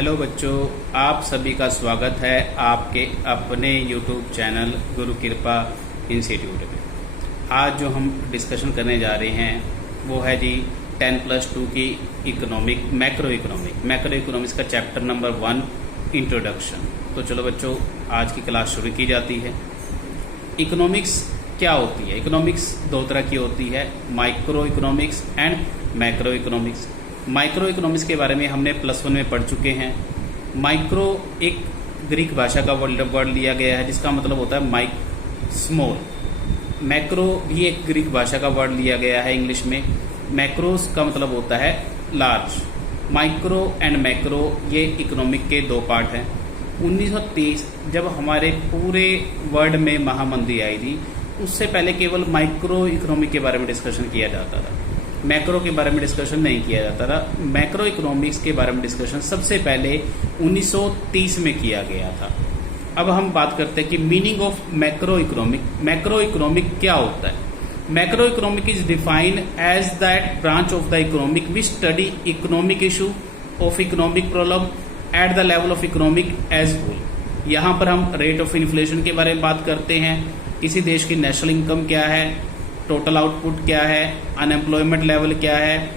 Hello बच्चों, आप सभी का स्वागत है आपके अपने YouTube चैनल गुरु कृपा इंस्टीट्यूट में। आज जो हम डिस्कशन करने जा रहे हैं वो है जी 10+2 की मैक्रो इकोनॉमिक्स का चैप्टर नंबर 1 इंट्रोडक्शन। तो चलो बच्चों, आज की क्लास शुरू की जाती है। इकोनॉमिक्स क्या होती है? इकोनॉमिक्स दो तरह की होती है, micro economics and macro economics. Micro economics के बारे में हमने +1 में पढ़ चुके हैं। माइक्रो एक ग्रीक भाषा का वर्ड लिया गया है जिसका मतलब होता है स्मॉल। मैक्रो भी एक ग्रीक भाषा का वर्ड लिया गया है इंग्लिश में। मैक्रोस का मतलब होता है लार्ज। माइक्रो एंड मैक्रो ये इकोनॉमिक के दो पार्ट हैं। 1923 जब हमारे पूरे वर्ल्ड में महामंदी आई थी, उससे पहले केवल माइक्रो इकोनॉमिक के बारे में डिस्कशन किया जाता था, मैक्रो के बारे में डिस्कशन नहीं किया जाता था। मैक्रो इकोनॉमिक्स के बारे में डिस्कशन सबसे पहले 1930 में किया गया था। अब हम बात करते हैं कि meaning of macro economic. Macro economic क्या होता है? Macro economic is defined as that branch of the economic which study economic issue of economic problem at the level of economic as whole. यहाँ पर हम रेट ऑफ इन्फ्लेशन के बारे में बात करते हैं, किसी देश की नेशनल इनकम क्या है, टोटल आउटपुट क्या है, अनएम्प्लॉयमेंट लेवल क्या है,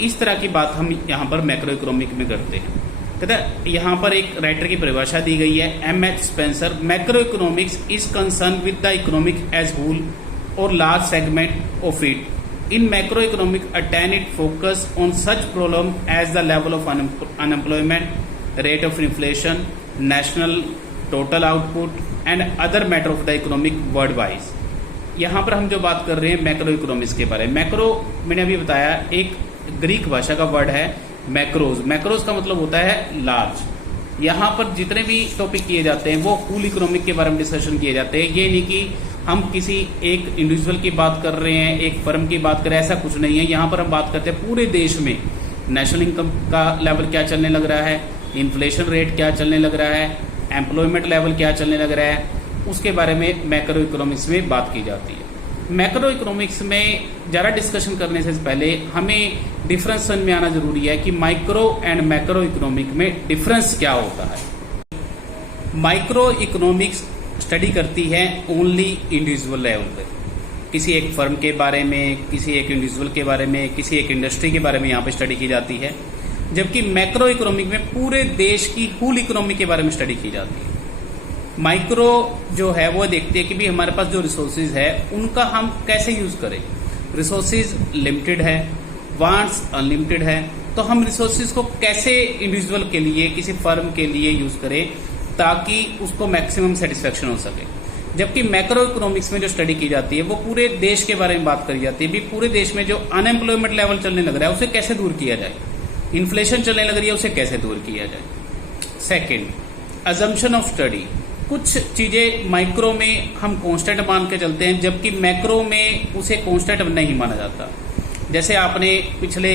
इस तरह की बात हम यहाँ पर मैक्रो इकोनॉमिक में करते हैं। कहता है यहाँ पर एक राइटर की परिभाषा दी गई है, M.H. Spencer. Macro economics is concern with the economic as whole और large segment of it. In macro economic attain it focus on such problem as the level of unemployment, rate of inflation, national total output and other matter of the economic world wise. यहाँ पर हम जो बात कर रहे हैं macro economics के बारे में। मैक्रो मैंने अभी बताया एक ग्रीक भाषा का वर्ड है मैक्रोज। मैक्रोज का मतलब होता है लार्ज। यहाँ पर जितने भी टॉपिक किए जाते हैं वो फुल इकोनॉमिक के बारे में डिस्कशन किए जाते हैं। ये नहीं कि हम किसी एक इंडिविजुअल की बात कर रहे हैं, एक फर्म की बात कर रहे हैं, ऐसा कुछ नहीं है। यहाँ पर हम बात करते हैं पूरे देश में नेशनल इनकम का लेवल क्या चलने लग रहा है, इन्फ्लेशन रेट क्या चलने लग रहा है, एम्प्लॉयमेंट लेवल क्या चलने लग रहा है, उसके बारे में मैक्रो इकोनॉमिक्स में बात की जाती है। मैक्रो इकोनॉमिक्स में ज़्यादा डिस्कशन करने से पहले हमें डिफरेंस समझ में आना जरूरी है कि माइक्रो एंड मैक्रो इकोनॉमिक में डिफरेंस क्या होता है। माइक्रो इकोनॉमिक्स स्टडी करती है ओनली इंडिविजुअल लेवल पे, किसी एक फर्म के बारे में, किसी एक इंडिविजुअल के बारे में, किसी एक इंडस्ट्री के बारे में यहाँ पे स्टडी की जाती है। जबकि मैक्रो इकोनॉमिक में पूरे देश की होल इकोनॉमी के बारे में स्टडी की जाती है। माइक्रो जो है वो देखती है कि भी हमारे पास जो रिसोर्सेज है उनका हम कैसे यूज करें। रिसोर्सेज लिमिटेड है, वांट्स अनलिमिटेड है, तो हम रिसोर्सेज को कैसे इंडिविजुअल के लिए, किसी फर्म के लिए यूज करें ताकि उसको मैक्सिमम सेटिस्फेक्शन हो सके। जबकि मैक्रो इकोनॉमिक्स में जो स्टडी की जाती है वो पूरे देश के बारे में बात करी जाती है। भी पूरे देश में जो अनएम्प्लॉयमेंट लेवल चलने लग रहा है उसे कैसे दूर किया जाए, इन्फ्लेशन चलने लग रही है उसे कैसे दूर किया जाए। Second, assumption of study. कुछ चीजें माइक्रो में हम कांस्टेंट मान के चलते हैं जबकि मैक्रो में उसे कांस्टेंट नहीं माना जाता। जैसे आपने पिछले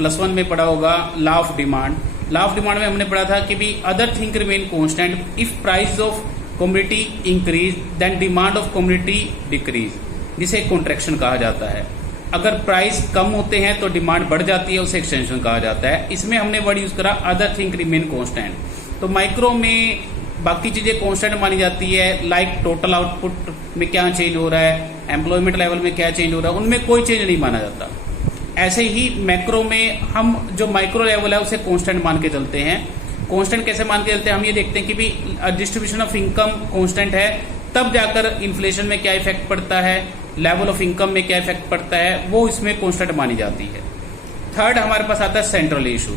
+1 में पढ़ा होगा law of demand. Law of demand में हमने पढ़ा था कि भी other thing remain constant if price of commodity increase then demand of commodity decrease, जिसे कॉन्ट्रैक्शन कहा जाता है। अगर प्राइस कम होते हैं तो डिमांड बढ़ जाती है, उसे एक्सटेंशन कहा जाता है। इसमें हमने वर्ड यूज करा अदर थिंग रिमेन कांस्टेंट। तो माइक्रो में बाकी चीजें कांस्टेंट मानी जाती है, लाइक टोटल आउटपुट में क्या चेंज हो रहा है, एम्प्लॉयमेंट लेवल में क्या चेंज हो रहा है, उनमें कोई चेंज नहीं माना जाता। ऐसे ही मैक्रो में हम जो माइक्रो लेवल है उसे कांस्टेंट मान के चलते हैं। कांस्टेंट कैसे मान के चलते हैं? हम ये देखते हैं कि भी डिस्ट्रीब्यूशन ऑफ इनकम कांस्टेंट है, तब जाकर इन्फ्लेशन में क्या इफेक्ट पड़ता है, लेवल ऑफ इनकम में क्या इफेक्ट पड़ता है, वो इसमें कांस्टेंट मानी जाती है। थर्ड हमारे पास आता है central issue.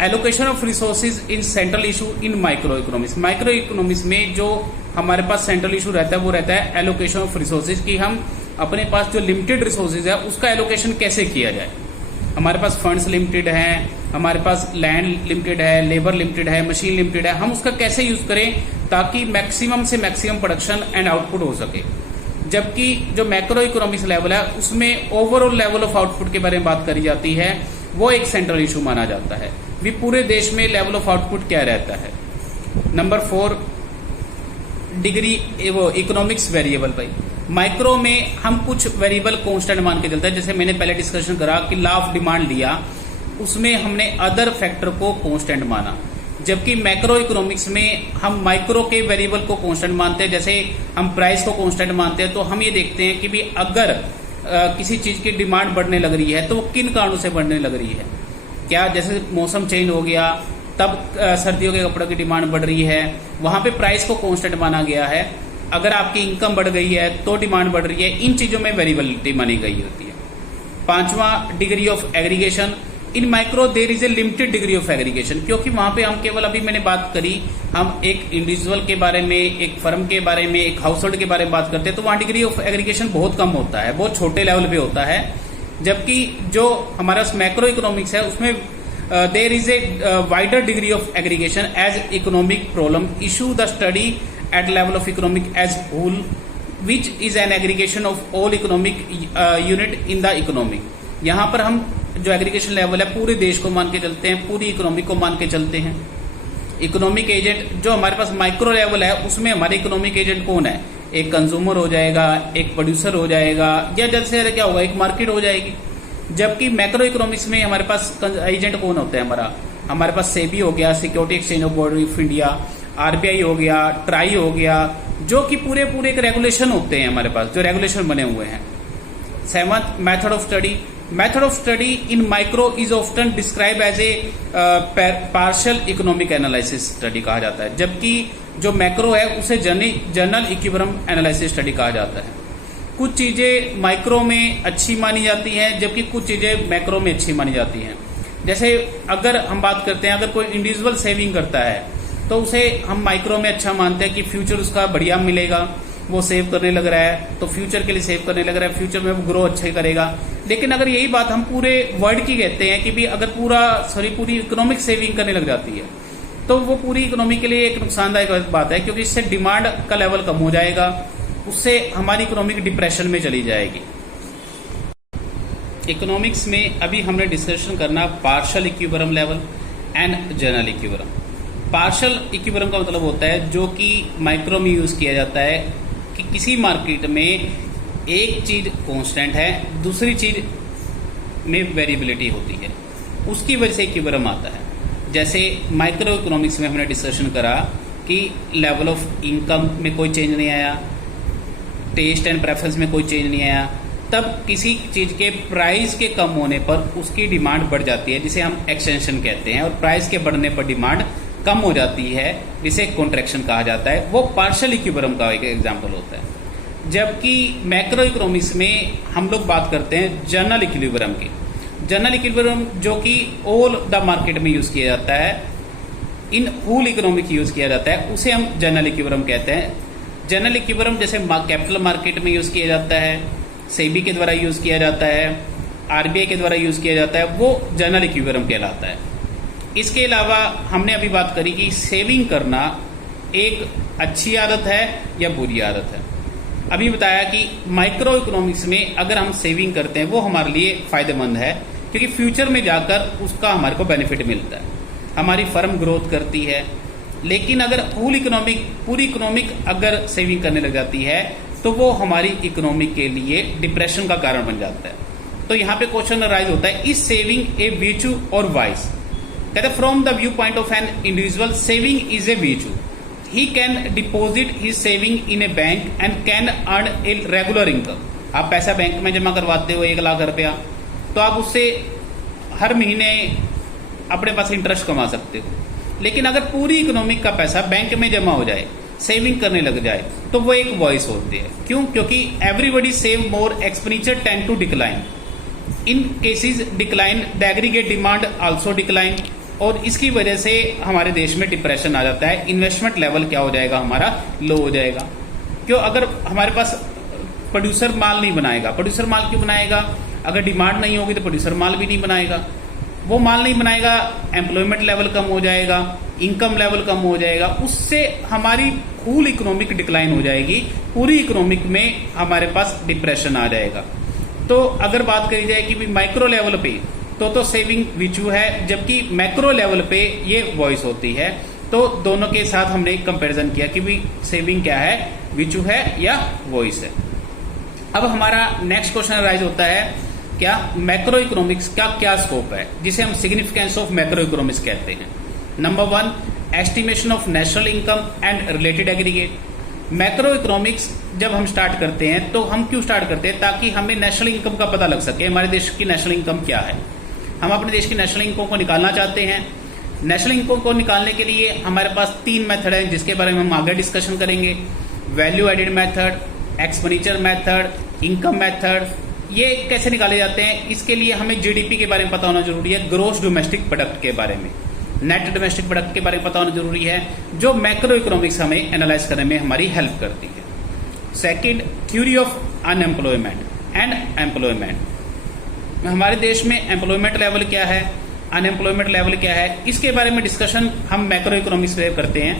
Allocation of resources in central issue in micro economics. Micro economics में जो हमारे पास सेंट्रल इशू रहता है वो रहता है एलोकेशन ऑफ रिसोर्सेज, कि हम अपने पास जो लिमिटेड रिसोर्सेज है उसका एलोकेशन कैसे किया जाए। हमारे पास फंड्स लिमिटेड हैं, हमारे पास लैंड लिमिटेड है, लेबर लिमिटेड है, मशीन लिमिटेड है, हम उसका कैसे यूज करें ताकि मैक्सिमम से मैक्सिमम प्रोडक्शन एंड आउटपुट हो सके। जबकि जो मैक्रो इकोनॉमिक्स लेवल है उसमें ओवरऑल लेवल ऑफ आउटपुट के बारे में बात करी जाती है, वो एक सेंट्रल इशू माना जाता है। भी पूरे देश में लेवल ऑफ आउटपुट क्या रहता है। नंबर 4, डिग्री वो इकोनॉमिक्स वेरिएबल। भाई माइक्रो में हम कुछ वेरिएबल कांस्टेंट मान के चलते हैं। जैसे मैंने पहले डिस्कशन करा कि लॉ ऑफ डिमांड लिया, उसमें हमने अदर फैक्टर को कांस्टेंट माना। जबकि मैक्रो इकोनॉमिक्स में हम माइक्रो के वेरिएबल को कांस्टेंट मानते हैं। जैसे हम प्राइस को कांस्टेंट मानते हैं, तो हम ये देखते हैं कि भी अगर किसी चीज की डिमांड बढ़ने लग रही है तो वो किन कारणों से बढ़ने लग रही है। क्या जैसे मौसम चेंज हो गया तब सर्दियों के कपड़ों की डिमांड बढ़ रही है, वहां पे प्राइस को कांस्टेंट माना गया है। अगर आपकी इनकम बढ़ गई है तो डिमांड बढ़ रही है। इन चीजों में वेरिएबिलिटी मानी गई होती है। पांचवा, degree of aggregation. In micro there is A limited degree of aggregation, क्योंकि वहां पे हम केवल, अभी मैंने बात करी, हम एक इंडिविजुअल के बारे में, एक फर्म के बारे में, एक हाउस होल्ड के बारे में बात करते हैं, तो वहां डिग्री ऑफ एग्रीगेशन बहुत कम होता है, बहुत छोटे लेवल पे होता है। जबकि जो हमारा मैक्रो इकोनॉमिक्स है उसमें there is a wider degree of aggregation as economic problem issue the study at level of economic as whole which is an aggregation of all economic unit in the economic. यहाँ पर हम जो aggregation level है पूरे देश को मान के चलते हैं, पूरी इकोनॉमी को मान के चलते हैं। इकोनॉमिक एजेंट जो हमारे पास माइक्रो लेवल है उसमें हमारे इकोनॉमिक एजेंट कौन है? एक कंज्यूमर हो जाएगा, एक प्रोड्यूसर हो जाएगा, या जल्द से जल्द क्या होगा, एक मार्केट हो जाएगी। जबकि मैक्रो इकोनॉमिक्स में हमारे पास एजेंट कौन होता है? हमारे पास सेबी हो गया, security exchange board of India, RBI हो गया, ट्राई हो गया, जो कि पूरे एक रेगुलेशन होते हैं हमारे पास, जो रेगुलेशन बने हुए हैं। Seventh, method of study. Method of study in micro is often describe as a partial economic analysis study कहा जाता है, जबकि जो मैक्रो है उसे जनरल इक्विलिब्रियम एनालिसिस स्टडी कहा जाता है। कुछ चीजें माइक्रो में अच्छी मानी जाती हैं, जबकि कुछ चीजें मैक्रो में अच्छी मानी जाती हैं। जैसे अगर हम बात करते हैं, अगर कोई इंडिविजुअल सेविंग करता है तो उसे हम माइक्रो में अच्छा मानते हैं कि फ्यूचर उसका बढ़िया मिलेगा, वो सेव करने लग रहा है तो फ्यूचर के लिए सेव करने लग रहा है, फ्यूचर में वो ग्रो अच्छा ही करेगा। लेकिन अगर यही बात हम पूरे वर्ल्ड की कहते हैं कि भी अगर पूरी इकोनॉमिक सेविंग करने लग जाती है तो वो पूरी इकोनॉमी के लिए एक नुकसानदायक बात है, क्योंकि इससे डिमांड का लेवल कम हो जाएगा, उससे हमारी इकोनॉमिक डिप्रेशन में चली जाएगी। इकोनॉमिक्स में अभी हमने डिस्कशन करना partial equilibrium level and general equilibrium. Partial equilibrium का मतलब होता है जो कि माइक्रो में यूज किया जाता है कि किसी मार्केट में एक चीज कांस्टेंट है, दूसरी चीज में वेरिएबिलिटी होती है, उसकी वजह से इक्विलिब्रियम आता है। जैसे माइक्रो इकोनॉमिक्स में हमने डिस्कशन करा कि लेवल ऑफ इनकम में कोई चेंज नहीं आया, टेस्ट एंड प्रेफरेंस में कोई चेंज नहीं आया, तब किसी चीज के प्राइस के कम होने पर उसकी डिमांड बढ़ जाती है, जिसे हम एक्सटेंशन कहते हैं, और प्राइस के बढ़ने पर डिमांड कम हो जाती है, जिसे कॉन्ट्रैक्शन कहा जाता है। वो पार्शियल इक्विलिब्रियम का एक एग्जांपल होता है। जबकि मैक्रो इकोनॉमिक्स में हम लोग बात करते हैं जनरल इक्विलिब्रियम की। जनरल इक्विलिब्रियम जो कि ऑल द मार्केट में यूज किया जाता है, इन होल इकोनॉमिक यूज किया जाता है, उसे हम जनरल इक्विलिब्रियम कहते हैं। जनरल इक्विलिब्रियम जैसे कैपिटल मार्केट में यूज किया जाता है, सेबी के द्वारा यूज किया जाता है, आरबीआई के द्वारा यूज किया जाता है, वो जनरल इक्विलिब्रियम कहलाता है। इसके अलावा हमने अभी बात करी कि सेविंग करना एक अच्छी आदत है या बुरी आदत है। अभी बताया कि माइक्रो इकोनॉमिक्स में अगर हम सेविंग करते हैं वो हमारे लिए फायदेमंद है, क्योंकि फ्यूचर में जाकर उसका हमारे को बेनिफिट मिलता है, हमारी फर्म ग्रोथ करती है। लेकिन अगर पूरी इकोनॉमिक अगर सेविंग करने लग जाती है तो वो हमारी इकोनॉमी के लिए डिप्रेशन का कारण बन जाता है। तो यहाँ पे क्वेश्चन अराइज होता है, इज सेविंग ए वर्च्यू और वाइस? कहते हैं from the view point of an individual saving is a virtue. He can deposit his saving in A bank and can earn a regular income. आप पैसा bank में जमा करवाते हो 1 लाख रुपया, तो आप उससे हर महीने अपने पास इंटरेस्ट कमा सकते हो। लेकिन अगर पूरी इकोनॉमिक का पैसा बैंक में जमा हो जाए, सेविंग करने लग जाए, तो वो एक वॉइस होती है। क्यों? क्योंकि everybody save more, expenditure tend to decline. In cases decline the aggregate demand also decline, और इसकी वजह से हमारे देश में डिप्रेशन आ जाता है। इन्वेस्टमेंट लेवल क्या हो जाएगा? हमारा लो हो जाएगा। क्यों? अगर हमारे पास प्रोड्यूसर माल नहीं बनाएगा, प्रोड्यूसर माल क्यों बनाएगा? अगर डिमांड नहीं होगी तो प्रोड्यूसर माल भी नहीं बनाएगा। वो माल नहीं बनाएगा, एम्प्लॉयमेंट लेवल कम हो जाएगा, इनकम लेवल कम हो जाएगा, उससे हमारी फुल इकोनॉमिक डिक्लाइन हो जाएगी, पूरी इकोनॉमिक में हमारे पास डिप्रेशन आ जाएगा। तो अगर बात करी जाए कि माइक्रो लेवल पे तो सेविंग विचू है, जबकि मैक्रो लेवल पे ये वॉइस होती है। तो दोनों के साथ हमने कंपैरिजन किया कि भी सेविंग क्या है, विचू है या वॉइस है। अब हमारा नेक्स्ट क्वेश्चन राइज होता है, क्या मैक्रो इकोनॉमिक्स का क्या स्कोप है, जिसे हम सिग्निफिकेंस ऑफ मैक्रो इकोनॉमिक्स कहते हैं। Number 1, estimation of national income and related aggregate. Macro economics जब हम स्टार्ट करते हैं तो हम क्यों स्टार्ट करते हैं, ताकि हमें नेशनल इनकम का पता लग सके, हमारे देश की नेशनल इनकम क्या है। हम अपने देश की नेशनल इनकम को निकालना चाहते हैं। नेशनल इनकम को निकालने के लिए हमारे पास 3 मेथड है, जिसके बारे में हम आगे डिस्कशन करेंगे। Value added method, expenditure method, income method. ये कैसे निकाले जाते हैं, इसके लिए हमें जीडीपी के बारे में पता होना जरूरी है, ग्रोस डोमेस्टिक प्रोडक्ट के बारे में, नेट डोमेस्टिक प्रोडक्ट के बारे में पता होना जरूरी है, जो मैक्रो इकोनॉमिक्स हमें एनालाइज करने में हमारी हेल्प करती है। Second, theory of unemployment and employment. हमारे देश में एम्प्लॉयमेंट लेवल क्या है, अनएम्प्लॉयमेंट लेवल क्या है, इसके बारे में डिस्कशन हम मैक्रो इकोनॉमिक्स में करते हैं।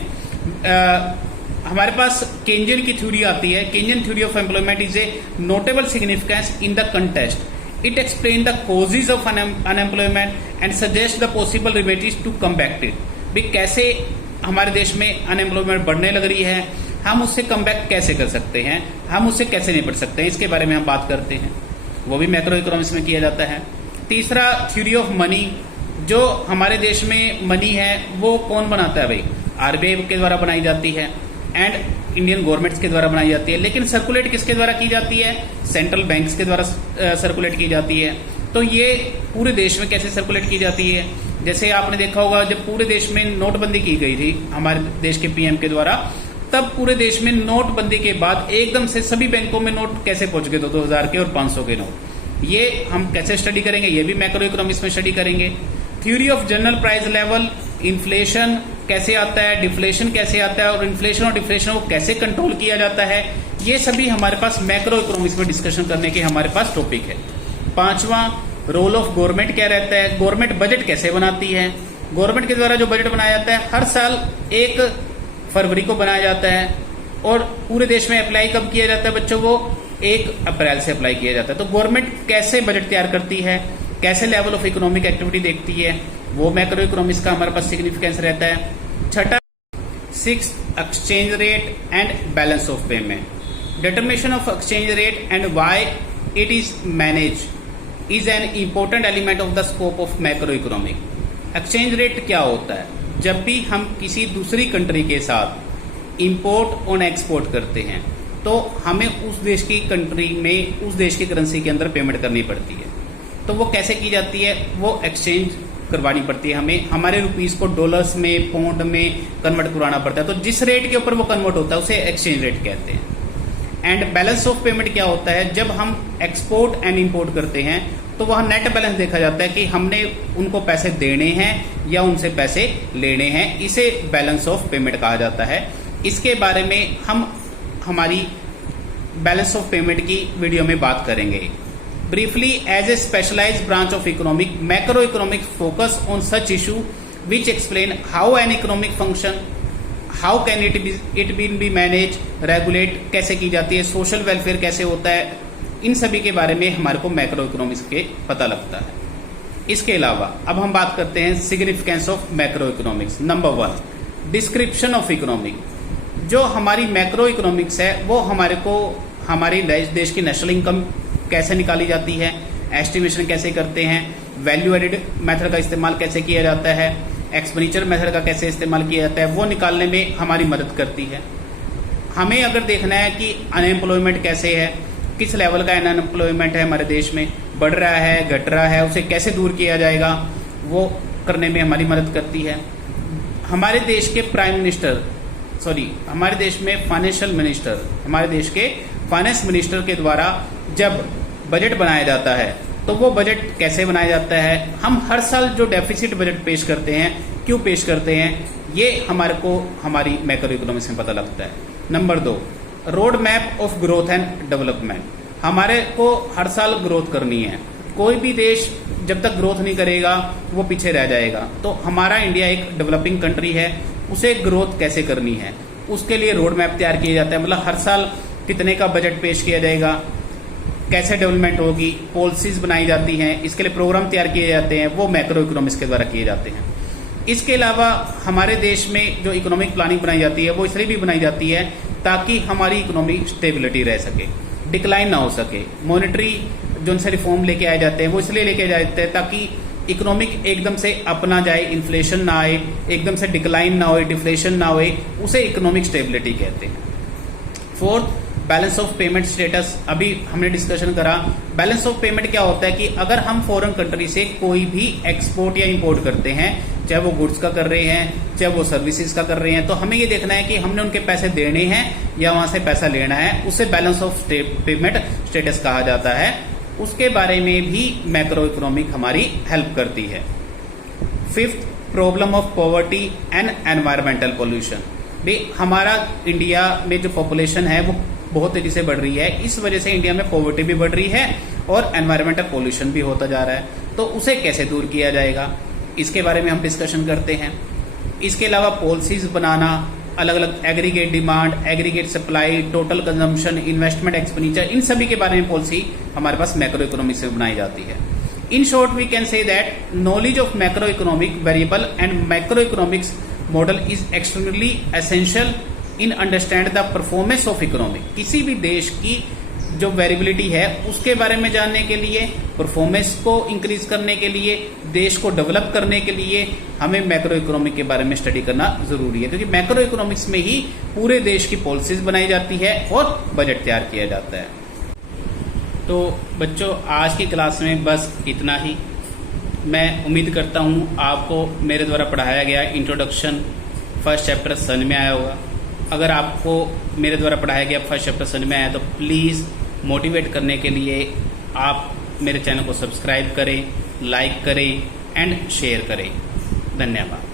हमारे पास केंजियन की थ्योरी आती है। Keynesian theory of employment is a notable significance in the contest. It explains the causes of unemployment and suggests the possible remedies to combat it। भी कैसे हमारे देश में अनएम्प्लॉयमेंट बढ़ने लग रही है, हम उससे कमबैक कैसे कर सकते हैं, हम उससे कैसे निपट सकते हैं, इसके बारे में हम बात करते हैं। वो भी मैक्रो इकोनॉमिक्स में किया जाता है। तीसरा, थ्योरी ऑफ मनी। जो हमारे देश में मनी है वो कौन बनाता है भाई, आरबीआई के द्वारा बनाई जाती है एंड इंडियन गवर्नमेंट्स के द्वारा बनाई जाती है। लेकिन सर्कुलेट किसके द्वारा की जाती है, सेंट्रल बैंक्स के द्वारा सर्कुलेट की जाती है। तो ये पूरे देश में कैसे सर्कुलेट की जाती है, जैसे आपने देखा होगा जब पूरे देश में नोटबंदी की गई थी हमारे देश के पीएम के द्वारा, तब पूरे देश में नोटबंदी के बाद एकदम से सभी बैंकों में नोट कैसे पहुंच गए, 2000 के और 500 के नोट। ये हम कैसे स्टडी करेंगे, ये भी मैक्रो इकोनॉमिक्स में स्टडी करेंगे। Theory of general price level, inflation कैसे आता है, डिफ्लेशन कैसे आता है, और इन्फ्लेशन और डिफ्लेशन को कैसे कंट्रोल किया जाता है, ये सभी हमारे पास मैक्रो इकोनॉमिक्स में डिस्कशन करने के हमारे पास टॉपिक है। पांचवा, रोल ऑफ गवर्नमेंट क्या रहता है, गवर्नमेंट बजट कैसे बनाती है। गवर्नमेंट के द्वारा जो बजट बनाया जाता है हर साल 1 फरवरी को बनाया जाता है, और पूरे देश में अप्लाई कब किया जाता है बच्चों, वो 1 अप्रैल से अप्लाई किया जाता है। तो गवर्नमेंट कैसे बजट तैयार करती है, कैसे लेवल ऑफ इकोनॉमिक एक्टिविटी देखती है, वो मैक्रो इकोनॉमिक्स का हमारे पास सिग्निफिकेंस रहता है। छठा, 6, exchange rate and balance of payment. Determination of exchange rate and why it is manage is an important element of the scope of macro economic. Exchange rate क्या होता है, जब भी हम किसी दूसरी कंट्री के साथ इंपोर्ट और एक्सपोर्ट करते हैं तो हमें उस देश की कंट्री में उस देश की करेंसी के अंदर पेमेंट करनी पड़ती है। तो वो कैसे की जाती है, वो एक्सचेंज करवानी पड़ती है हमें, हमारे रुपीस को डॉलर्स में, पाउंड में कन्वर्ट करवाना पड़ता है। तो जिस रेट के ऊपर वो कन्वर्ट होता है उसे एक्सचेंज रेट कहते हैं। एंड बैलेंस ऑफ पेमेंट क्या होता है, जब हम एक्सपोर्ट एंड इंपोर्ट करते हैं तो वहां नेट बैलेंस देखा जाता है कि हमने उनको पैसे देने हैं या उनसे पैसे लेने हैं, इसे बैलेंस ऑफ पेमेंट कहा जाता है। इसके बारे में हम हमारी बैलेंस ऑफ पेमेंट की वीडियो में बात करेंगे। Briefly, as a specialized branch of economic, macroeconomics focus on such issue which explain how an economic function, how can it be managed, regulate कैसे की जाती है, social welfare कैसे होता है, इन सभी के बारे में हमारे को मैक्रो इकोनॉमिक्स के पता लगता है। इसके अलावा अब हम बात करते हैं significance of macro economics. Number 1, description of economic. जो हमारी मैक्रो इकोनॉमिक्स है वो हमारे को हमारे देश की नेशनल इनकम कैसे निकाली जाती है, एस्टिमेशन कैसे करते हैं, वैल्यू एडेड मेथड का इस्तेमाल कैसे किया जाता है, एक्सपेंडिचर मेथड का कैसे इस्तेमाल किया जाता है, वो निकालने में हमारी मदद करती है। हमें अगर देखना है कि अनएम्प्लॉयमेंट कैसे है, किस लेवल का अनएम्प्लॉयमेंट है हमारे देश में, बढ़ रहा है, घट रहा है, उसे कैसे दूर किया जाएगा, वो करने में हमारी मदद करती है। हमारे देश के हमारे देश में फाइनेंशियल मिनिस्टर, हमारे देश के फाइनेंस मिनिस्टर के द्वारा जब बजट बनाया जाता है तो वो बजट कैसे बनाया जाता है, हम हर साल जो डेफिसिट बजट पेश करते हैं, क्यों पेश करते हैं, ये हमारे को हमारी मैक्रो इकोनॉमिक्स में पता लगता है। Number 2, road map of growth and development. हमारे को हर साल ग्रोथ करनी है, कोई भी देश जब तक ग्रोथ नहीं करेगा वो पीछे रह जाएगा। तो हमारा इंडिया एक डेवलपिंग कंट्री है, उसे ग्रोथ कैसे करनी है, उसके लिए रोड मैप तैयार किया जाता है। मतलब हर साल कितने का बजट पेश किया जाएगा, कैसे डेवलपमेंट होगी, पॉलिसीज बनाई जाती हैं, इसके लिए प्रोग्राम तैयार किए जाते हैं, वो मैक्रो इकोनॉमिक्स के द्वारा किए जाते हैं। इसके अलावा हमारे देश में जो इकोनॉमिक प्लानिंग बनाई जाती है वो इसलिए भी बनाई जाती है ताकि हमारी इकोनॉमी स्टेबिलिटी रह सके, डिक्लाइन ना हो सके। मॉनेटरी जो उनसे रिफॉर्म लेके आए जाते हैं वो इसलिए लेके आए जाते हैं ताकि इकोनॉमिक एकदम से अप ना जाए, इन्फ्लेशन ना आए, एकदम से डिक्लाइन ना हो, डिफ्लेशन ना होए, उसे इकोनॉमिक स्टेबिलिटी कहते हैं। Fourth, balance of payment status. अभी हमने डिस्कशन करा बैलेंस ऑफ पेमेंट क्या होता है कि अगर हम फॉरेन कंट्री से कोई भी एक्सपोर्ट या इंपोर्ट करते हैं, चाहे वो गुड्स का कर रहे हैं, चाहे वो सर्विसेज का कर रहे हैं, तो हमें ये देखना है कि हमने उनके पैसे देने हैं या वहां से पैसा लेना है। उसे बैलेंस ऑफ पेमेंट स्टेटस कहा जाता है। उसके बारे में भी मैक्रो इकोनॉमिक हमारी हेल्प करती है। Fifth, problem of poverty and environmental pollution. भाई हमारा इंडिया में जो पॉपुलेशन है वो बहुत तेजी से बढ़ रही है, इस वजह से इंडिया में पॉवर्टी भी बढ़ रही है और एनवायरमेंटल पोल्यूशन भी होता जा रहा है। तो उसे कैसे दूर किया जाएगा, इसके बारे में हम डिस्कशन करते हैं। इसके अलावा पॉलिसीज बनाना, अलग अलग aggregate demand, aggregate supply, total consumption, investment expenditure, इन सभी के बारे में पॉलिसी हमारे पास मैक्रो इकोनॉमिक्स में बनाई जाती है। In short we can say that knowledge of macro economic variable and macro economics model is extremely essential in understand the performance of economic. किसी भी देश की जो वेरिएबिलिटी है उसके बारे में जानने के लिए, परफॉर्मेंस को इंक्रीज करने के लिए, देश को डेवलप करने के लिए हमें मैक्रो इकोनॉमिक के बारे में स्टडी करना जरूरी है, क्योंकि मैक्रो इकोनॉमिक्स में ही पूरे देश की पॉलिसीज बनाई जाती है और बजट तैयार किया जाता है। तो बच्चों, आज की क्लास में बस इतना ही। मैं उम्मीद करता हूँ आपको मेरे द्वारा पढ़ाया गया इंट्रोडक्शन फर्स्ट चैप्टर समझ में आया होगा। अगर आपको मेरे द्वारा पढ़ाया गया फर्स्ट चैप्टर समझ में आया तो प्लीज़ मोटिवेट करने के लिए आप मेरे चैनल को सब्सक्राइब करें, लाइक करें एंड शेयर करें। धन्यवाद।